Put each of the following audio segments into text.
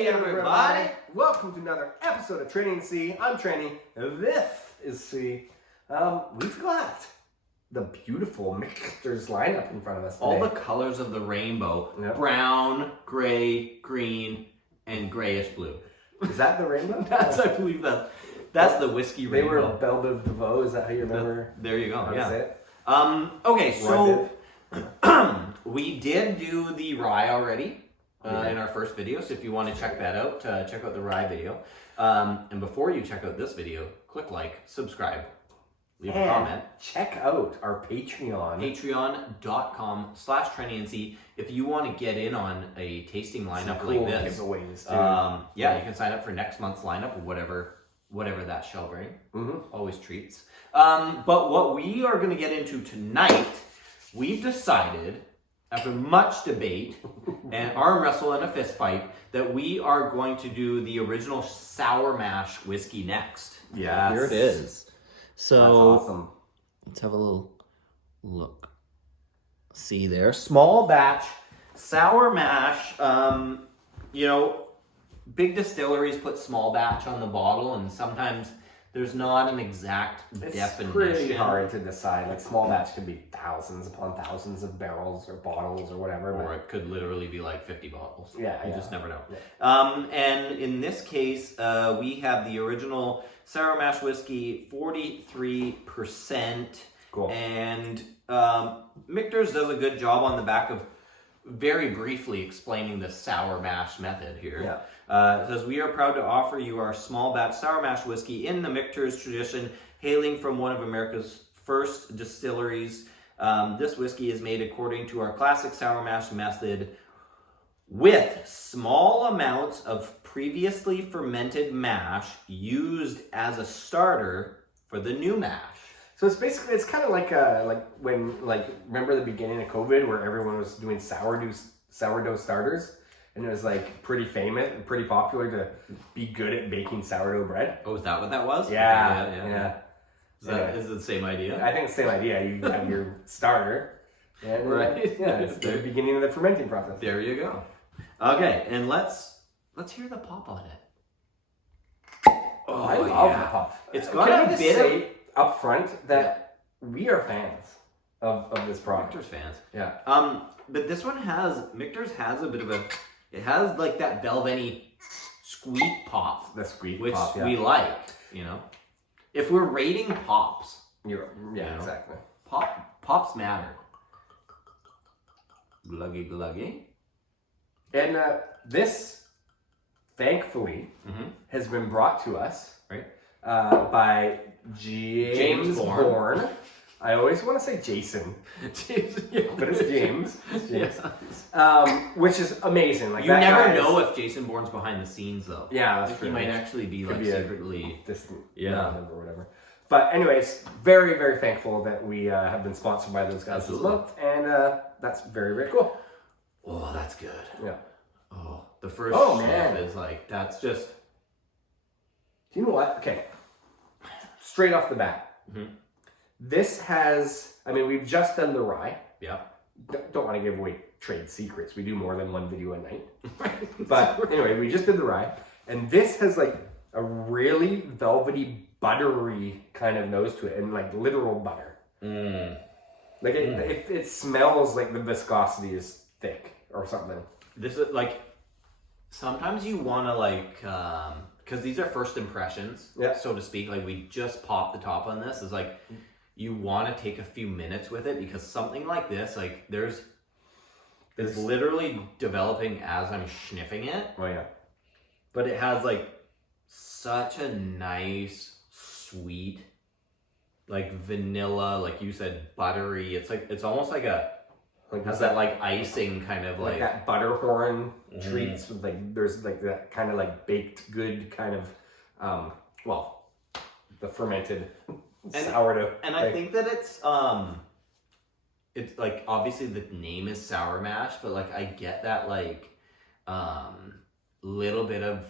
Hey everybody! Welcome to another episode of Training C. I'm Training. This is C. We've got the beautiful Michters lineup in front of us today. All the colors of the rainbow. Yep. Brown, gray, green, and grayish blue. Is that the rainbow? I believe that's the whiskey They rainbow. were Belle de Devoe, is that how you remember? There you go, How to yeah. say it? Okay, so we did do the rye already in our first video, so if you want to check that out, check out the rye video. And before you check out this video, click like, subscribe, leave a comment. Check out our Patreon. Patreon.com/trainingnc if you want to get in on a tasting lineup cool like this. giveaways too. Yeah, you can sign up for next month's lineup or whatever that shall bring. Always treats. But what we are going to get into tonight, we've decided, after much debate and arm wrestle and a fist fight, that we are going to do the original sour mash whiskey next. Yeah, Here it is. So that's awesome. let's have a little look. See there, small batch sour mash. You know, big distilleries put small batch on the bottle, and sometimes there's not an exact definition. It's pretty hard to decide. Like small batch could be thousands upon thousands of barrels or bottles or whatever. Or it could literally be like 50 bottles. Yeah, You just never know. Yeah. And in this case, we have the original sour mash whiskey, 43%. Cool. And Michters does a good job on the back of very briefly explaining the sour mash method here. Yeah. It says, we are proud to offer you our small batch sour mash whiskey in the Michters tradition, hailing from one of America's first distilleries. This whiskey is made according to our classic sour mash method with small amounts of previously fermented mash used as a starter for the new mash. So it's basically, it's kind of like when, remember the beginning of COVID where everyone was doing sourdough starters? And it was like pretty famous and pretty popular to be good at baking sourdough bread. Oh, is that what that was? Yeah. Is it the same idea? I think it's the same idea. You have your starter. And Right. Yeah, it's the beginning of the fermenting process. There you go. Okay, and let's hear the pop on it. Oh, I love the pop. It's got Can a I just bit say up front that we are fans of this product. Michters fans. Yeah. But this one Michters has a bit of it has like that Velvety squeak pop. The squeak which pop, yeah. we like, you know. If we're rating pops, Exactly. pops matter. Gluggy gluggy. And this, thankfully, has been brought to us by James Bourne. I always want to say Jason, but it's James. Which is amazing. Like you never know if Jason Bourne's behind the scenes, though. Yeah, that's true. He might actually be like secretly distant, or whatever. But anyways, very, very thankful that we have been sponsored by those guys this month, and that's very, very cool. Oh, that's good. Yeah. Oh, the first man. is like, that's just... Do you know what? Okay. Straight off the bat. This has, I mean, we've just done the rye. Yeah. Don't want to give away trade secrets. We do more than one video a night. But anyway, we just did the rye. And this has like a really velvety, buttery kind of nose to it. And like literal butter. Like it smells like the viscosity is thick or something. This is like, sometimes you want to like, because these are first impressions, so to speak. Like we just popped the top on this. Is like, you want to take a few minutes with it because something like this, like it's literally developing as I'm sniffing it. Oh yeah. But it has like such a nice, sweet, like vanilla, like you said, buttery. It's like, it's almost like has that like icing kind of like that butterhorn treats with like, there's like that kind of like baked good kind of, the fermented sourdough. And I think that it's like, obviously the name is sour mash, but like I get that like little bit of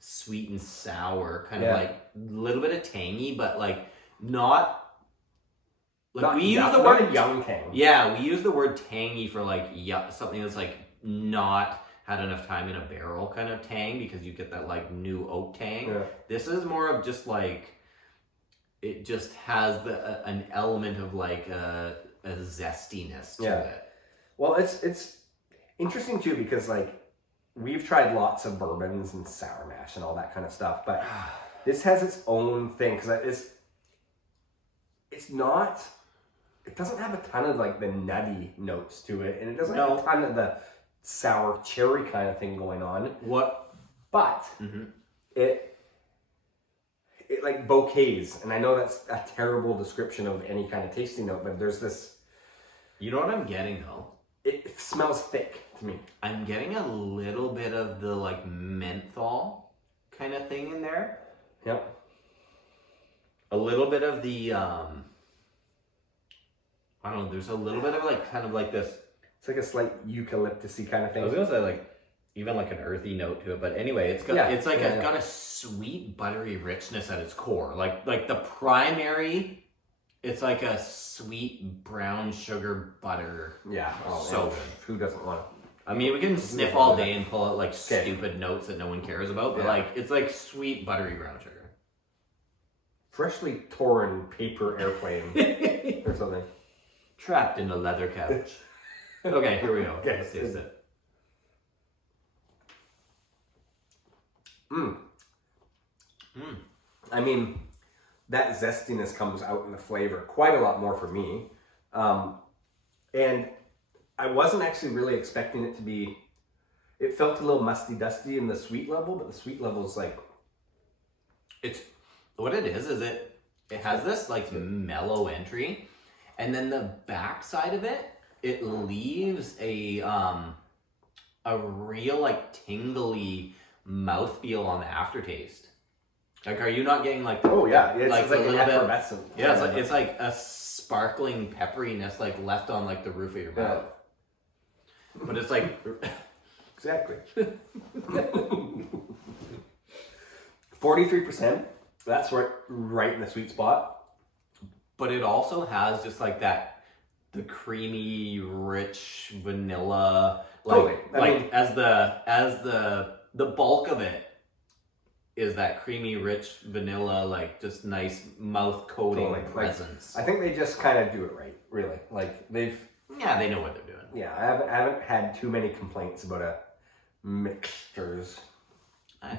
sweet and sour, kind of like a little bit of tangy, but like not like we use the word young tang. Yeah, we use the word tangy for like something that's like not had enough time in a barrel kind of tang, because you get that like new oak tang. Yeah. This is more of just like, it just has an element of like a zestiness to it. Well, it's interesting too, because like we've tried lots of bourbons and sour mash and all that kind of stuff, but this has its own thing, because it's not, it doesn't have a ton of like the nutty notes to it, and it doesn't have a ton of the sour cherry kind of thing going on. But it like bouquets, and I know that's a terrible description of any kind of tasting note, but there's this. You know what I'm getting though? It smells thick to me. I'm getting a little bit of the like menthol kind of thing in there. Yep. A little bit of the I don't know, there's a little bit of like kind of like this. It's like a slight eucalyptus-y kind of thing. I was gonna say like even like an earthy note to it, but anyway, it's got it's got a sweet buttery richness at its core. Like the primary, it's like a sweet brown sugar butter. Yeah. Oh, so good. Who doesn't want it? I mean, we can sniff all day and pull out like stupid notes that no one cares about, but like it's like sweet buttery brown sugar. Freshly torn paper airplane or something. Trapped in a leather couch. Okay, here we go. Okay, let's taste it. I mean, that zestiness comes out in the flavor quite a lot more for me. And I wasn't actually really expecting it to be, it felt a little musty dusty in the sweet level, but the sweet level is like, it's, what it is it has this like mellow entry, and then the back side of it, it leaves a real like tingly mouthfeel on the aftertaste. Like, are you not getting like? Oh yeah, it's like a little effervescent. Yeah, it's like a sparkling pepperiness like left on like the roof of your mouth. But it's like exactly 43%. That's right in the sweet spot. But it also has just like that, the creamy, rich vanilla. Like, totally. I mean, as the bulk of it is that creamy, rich vanilla, like just nice mouth coating presence. I think they just kind of do it right, really. Like they know what they're doing. Yeah, I haven't had too many complaints about a Michters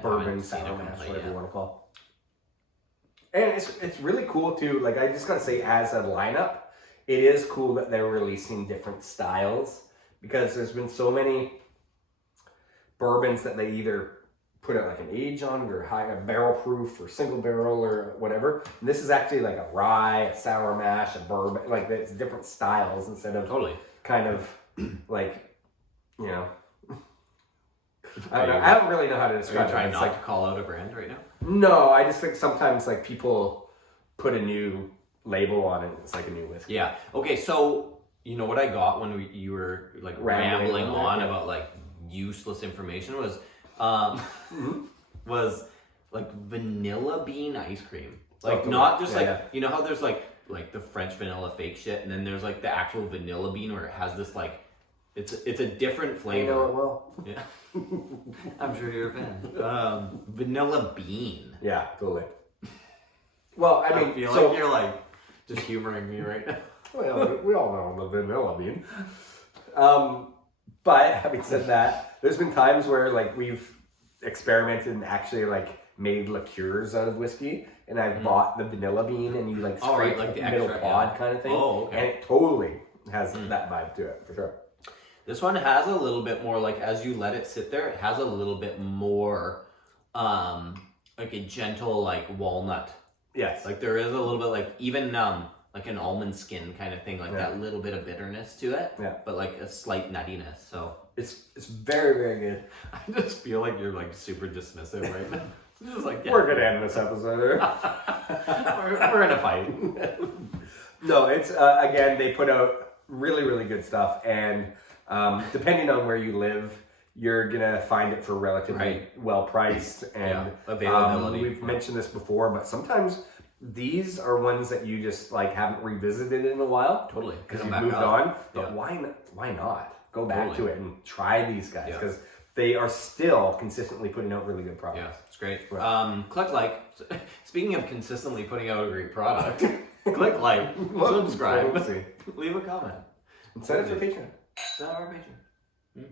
bourbon sour mash, whatever you want to call. And it's really cool too. Like, I just gotta say, as a lineup, it is cool that they're releasing different styles, because there's been so many bourbons that they either put out like an age on, or a barrel proof, or single barrel, or whatever. And this is actually like a rye, a sour mash, a bourbon. Like, it's different styles instead of kind of like, you know. I don't really know how to describe it. Are you trying not to call out a brand right now? No, I just think sometimes like people put a new label on it and it's like a new whiskey. Yeah. Okay, so you know what I got when you were like rambling on about like useless information was was like vanilla bean ice cream. Like not just you know how there's like the French vanilla fake shit, and then there's like the actual vanilla bean where it has this like it's a different flavor. I know it well. Yeah. I'm sure you're a fan. Vanilla bean. Yeah, totally. Well, I mean, feel like you're like just humoring me right now. Well, we all know the vanilla bean. But having said that, there's been times where like we've experimented and actually like made liqueurs out of whiskey, and I've bought the vanilla bean, and you like scrape like the middle pod kind of thing. Oh, okay. And it totally has that vibe to it, for sure. This one has a little bit more, like, as you let it sit there, it has a little bit more, like a gentle, like, walnut. Yes. Like, there is a little bit, like, even, like an almond skin kind of thing, like that little bit of bitterness to it. Yeah. But, like, a slight nuttiness, so. It's very, very good. I just feel like you're, like, super dismissive right now. It's just like, we're gonna end this episode. we're in a fight. No, it's, again, they put out really, really good stuff, and depending on where you live, you're gonna find it for relatively well priced, and availability. We've mentioned this before, but sometimes these are ones that you just like haven't revisited in a while. Totally, because you've moved on. But why not? Go back to it and try these guys, because they are still consistently putting out really good Yeah, products. it's great. Right. Click like. Speaking of consistently putting out a great product, click like, subscribe, leave a comment. Sign up for Patreon. Is that our Patreon?